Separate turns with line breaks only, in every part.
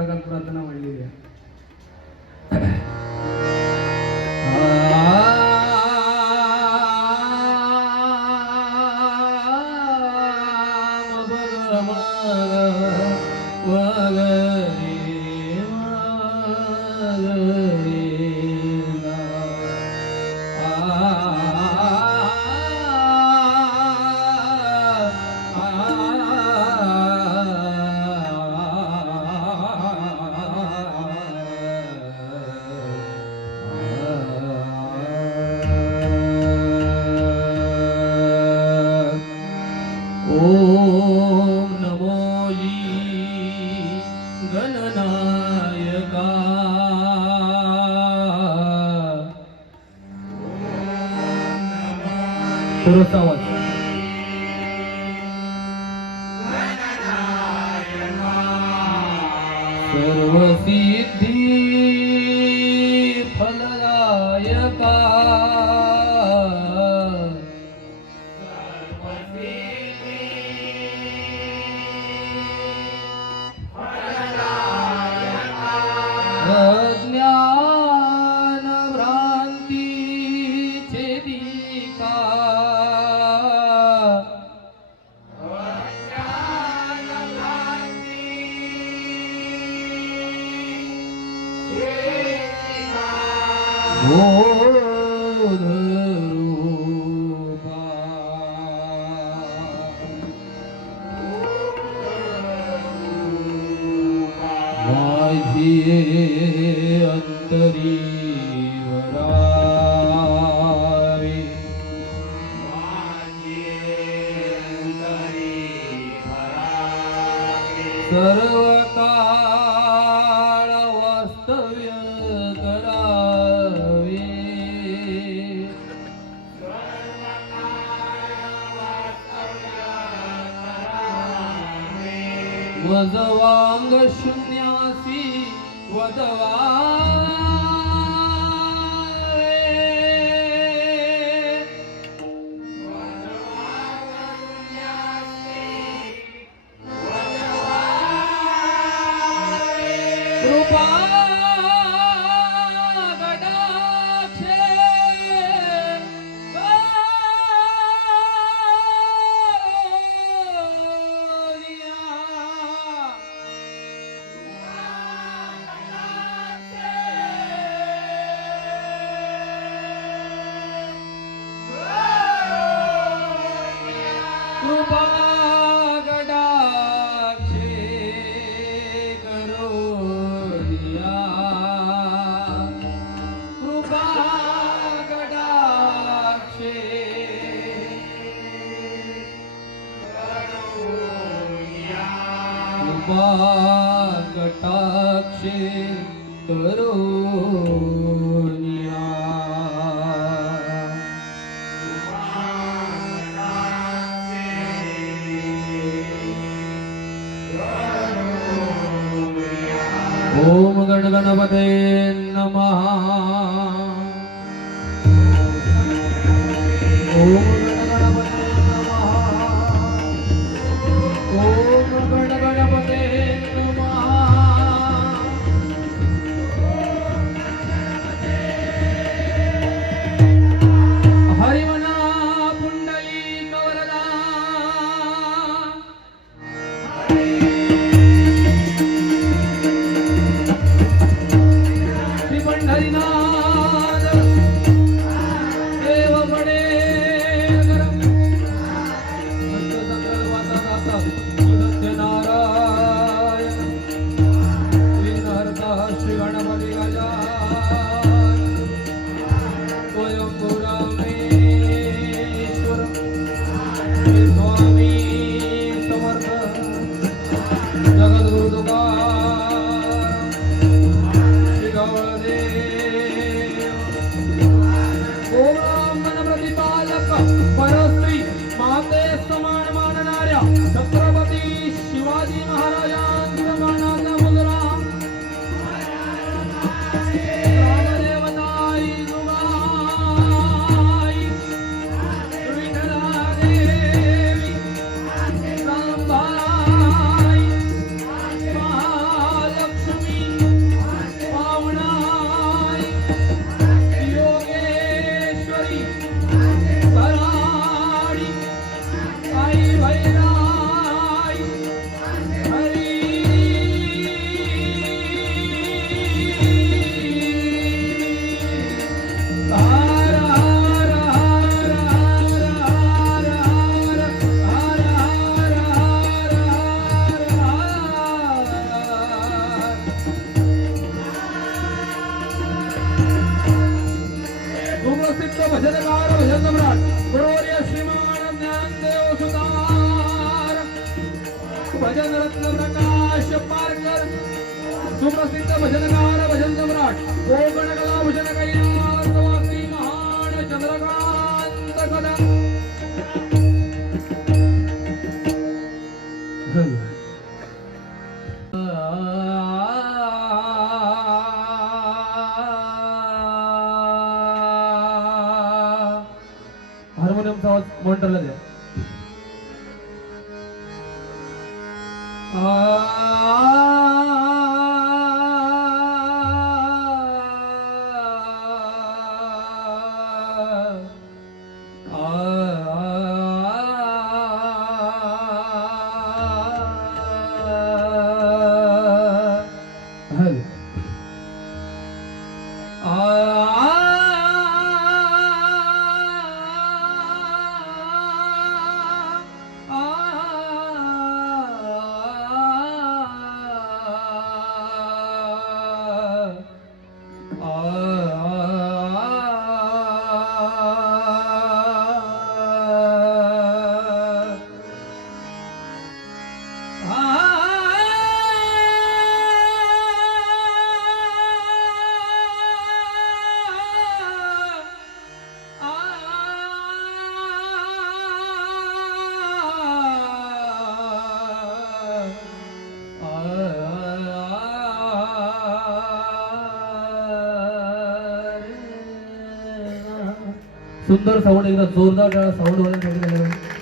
Doctor ಆಗೋದು ಪುರಾತನ गणनायका Oh, વધવા సంవత్సరం ఉంటుంది 哦。सुंदर साऊंड एकदा जोरदार साऊंड वाले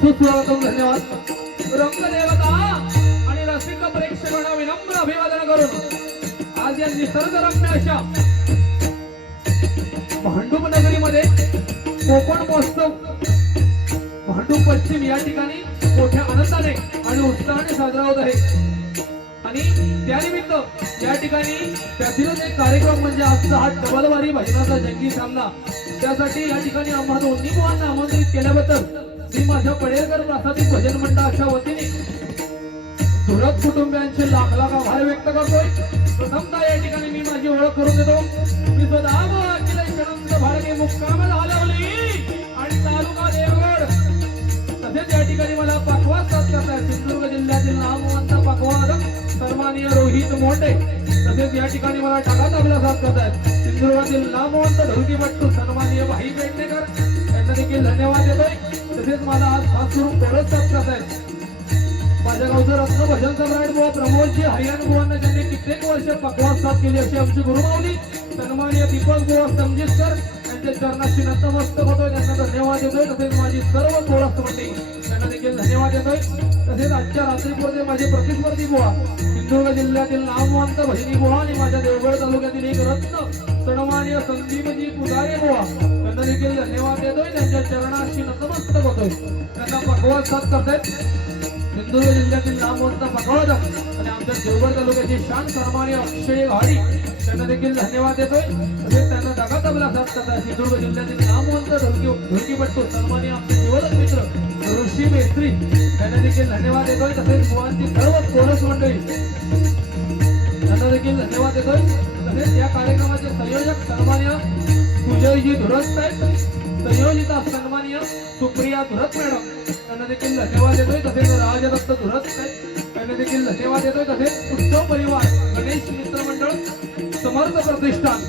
सुस्वागतम धन्यवाद. रंगदेवता आणि रसिक प्रेक्षकांना विनम्र अभिवादन करून आज या निसर्गरम्य अशा भांडूप नगरीमध्ये कोकण महोत्सव भांडूप पश्चिम या ठिकाणी मोठ्या आनंदाने आणि उत्साहाने साजरा होत आहे. त्यानिमित्त या ठिकाणी त्यातीलच एक कार्यक्रम म्हणजे आजचा हा डबलवारी भजनाचा जंगी सामना. त्यासाठी या ठिकाणी आम्हा दोन्ही मुलांना आमंत्रित केल्याबद्दल श्री माझ्या पडेलकर प्रासादिक भजन मंडळाच्या वतीने धुरत कुटुंबियांचे लाख लाख आभार व्यक्त करतोय. प्रथमतः या ठिकाणी मी माझी ओळख करून देतो. मी स्वतः अखिलेशानंद भाडगे मुक्काम झालवली आणि तालुका देवगड. तसेच या ठिकाणी मला पाठवा साथ करतायत सिंधुदुर्ग जिल्ह्यातील नामवंत सन्माननीय रोहित मोंडे तसेच या ठिकाणी मला टाका तबला साथ करतायत. सिंधुदुर्गातील नामवंत ढोलकीपट्टू सन्माननीय भाई पेडणेकर. यांना देखील धन्यवाद देतोय. तसेच मला आज खास करून परत साथ करतायत. माझ्या गावचं रत्न भजन सम्राट बुवा प्रमोदजी हरियाण बुवांना ज्यांनी कित्येक वर्ष पकवास साथ केली अशी आमची गुरुमावली सन्माननीय दीपक बुवा समजितकर यांच्या चरणाशी नतमस्तक होतोय त्यांना धन्यवाद देतोय. तसेच माझी सर्व कोळस स्मृती त्यांना देखील धन्यवाद देतोय. तसेच आजच्या रात्रीपुरते माझे प्रतिस्पर्धी बुवा सिंधुदुर्ग जिल्ह्यातील नामवंत बहिणी बुवा आणि माझ्या देवगड तालुक्यातील एक रत्न सन्मान्य संदीपजी पुजारे बुवा त्यांना देखील धन्यवाद देतोय. त्यांच्या चरणाशी नतमस्तक होतोय. त्यांना पकवास साथ करतायत. सिंधुदुर्ग जिल्ह्यातील नामवंत पटवाळक आणि आमच्या देवगड तालुक्याचे शान सन्मान्य अक्षय घाडी त्यांना देखील धन्यवाद देतोय. तसेच त्यांना दगा तबला साथ करतात सिंधुदुर्ग जिल्ह्यातील नामवंत ढोलकी ढोलकीपट्टू सन्मान्य आमचे जीवलक मित्र ऋषी मेस्त्री त्यांना देखील धन्यवाद देतोय तसेच बुवांची सर्व कोरस मंडळी त्यांना देखील धन्यवाद देतोय तसेच या कार्यक्रमाचे संयोजक सन्मान्य सुजयजी धुरस्त साहेब संयोजिता सुप्रिया धुरत मॅडम त्यांना देखील धन्यवाद देतोय. तसेच राजदत्त धुरत त्यांना देखील धन्यवाद देतोय. तसेच उत्सव परिवार गणेश मित्र मंडळ समर्थ प्रतिष्ठान.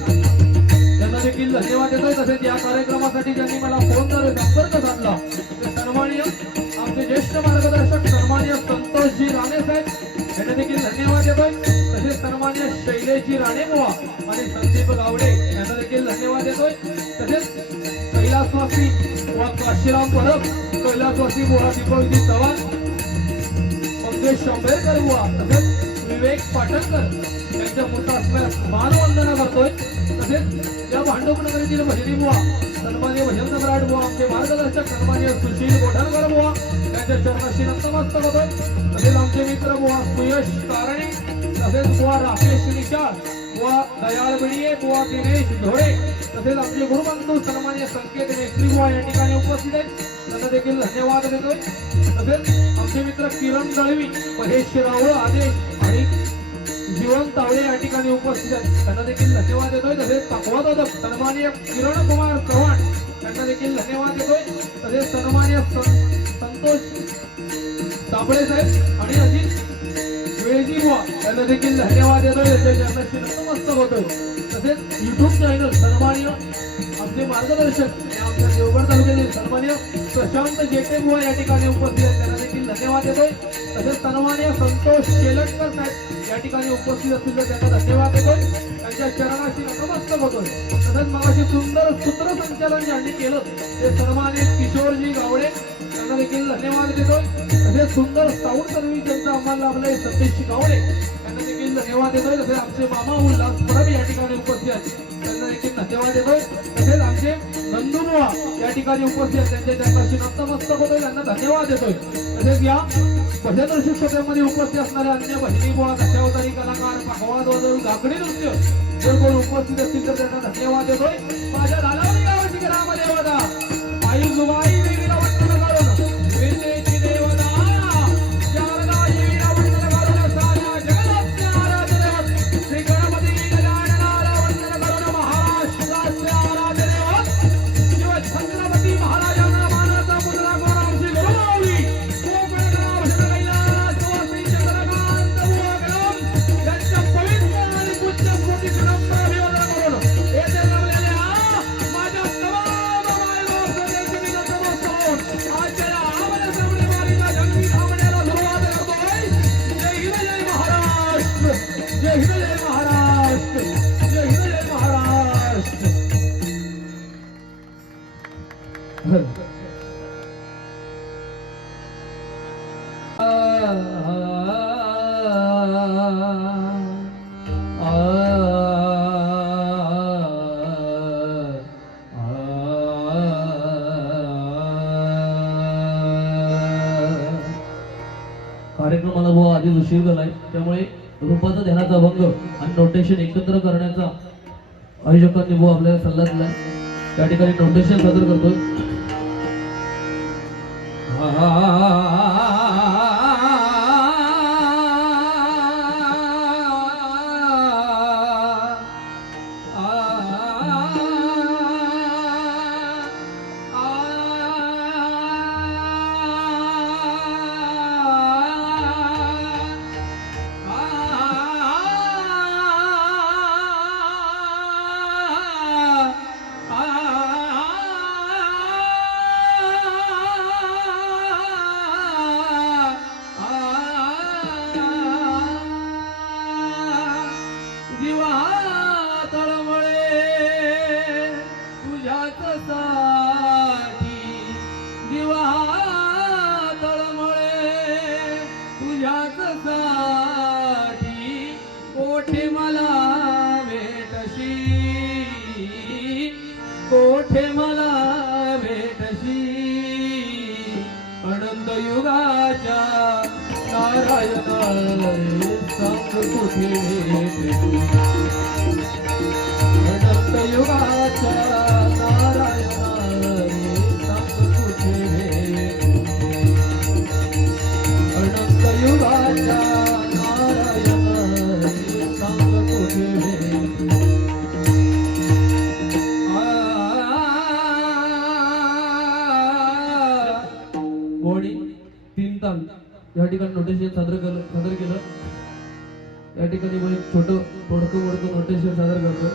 त्यांना देखील धन्यवाद देतोय. तसेच या कार्यक्रमासाठी ज्यांनी मला फोनद्वारे संपर्क साधला ते आमचे ज्येष्ठ मार्गदर्शक सन्मान्य संतोषजी राणे साहेब यांना देखील धन्यवाद देतोय. तसेच सन्मान्य शैलेशजी राणेबुवा आणि संदीप गावडे यांना देखील धन्यवाद देतोय. तसेच कैलासवासी व काशीराम परब कैलासवासी बुवा दीपकजी चव्हाण मंगेश आंबेडकर बुवा तसेच विवेक पाटणकर यांच्या मुतासम्यास मानवंदना करतोय. तसेच या भांडूप नगरीतील भजनी बुवा सन्मान्य भजन सम्राट बुवा आमचे मार्गदर्शक सन्मान्य सुशील गोठणकर बुवा यांच्या चरणाशी नतमस्तक होतोय. तसेच आमचे मित्र बुवा सुयश कारणे तसेच बुवा राकेश निशाळ बुवा दयाल बिडिये बुवा दिनेश धोडे तसेच आमचे गुरुबंधू सन्मान्य संकेत मेस्त्री बुवा या ठिकाणी उपस्थित आहेत. त्यांना देखील धन्यवाद देतोय. तसेच आमचे मित्र किरण दळवी महेश रावळ आदेश आणि जीवन तावडे या ठिकाणी उपस्थित आहेत. त्यांना देखील धन्यवाद देतोय. तसेच तत्वादक सन्मान्य किरण कुमार चव्हाण त्यांना देखील धन्यवाद देतोय. तसेच सन्मान्य सं- संतोष तांबळे साहेब आणि अजित वेळजी बुवा यांना देखील धन्यवाद देतोय. त्यांच्या चरणाशी नतमस्तक होतोय. तसेच युट्यूब चॅनल सन्मान्य आमचे मार्गदर्शक आमच्या देवगड तालुक्यातील सन्मान्य प्रशांत जेटे बुवा या ठिकाणी उपस्थित आहेत. त्यांना देखील धन्यवाद देतो तसेच सन्मान्य संतोष केलटकर साहेब या ठिकाणी उपस्थित असतील तर त्यांना धन्यवाद देतो त्यांच्या चरणाशी नतमस्तक होतोय. तसेच मगाशी सुंदर सूत्रसंचालन ज्यांनी केलं ते सन्मान्य किशोरजी गावडे त्यांना देखील धन्यवाद देतोय. तसेच सुंदर साऊंड सर्व्हिस ज्यांचा आम्हाला लाभलाय सतीश गावडे त्यांना देखील धन्यवाद देतोय तसेच आमचे मामा उल्हास परब या ठिकाणी उपस्थित आहेत. त्यांना देखील धन्यवाद देतोय तसेच आमचे नंदुबुवा या ठिकाणी उपस्थित आहेत. त्यांच्या चरणाशी नतमस्तक होतोय. त्यांना धन्यवाद देतोय. तसेच या भजन शिक्षकांमध्ये उपस्थित असणाऱ्या अन्य बहिणी बुवा दशावतारी कलाकार पखवाद वादळ गागडी नृत्य जर कोण उपस्थित असतील तर त्यांना धन्यवाद देतोय. माझ्या दादावरी गावाची ग्रामदेवता आई जुबाई आणि
एकत्र करण्याचा आयोजकांनी भाऊ आपल्याला सल्ला दिलाय त्या ठिकाणी नोटेशन सादर करतोय.
हा. तुझ्याच साठी दिवा तळमळे. तुझ्याच साठी कोठे मला भेटशी? कोठे मला भेटशी? अनंत युगाच्या
नारायण सांग कुठे भेटू काल या ठिकाणी नोटेशन सादर केलं सादर केलं. या ठिकाणी मग एक छोटं थोडकं वडकं नोटेशन सादर करतो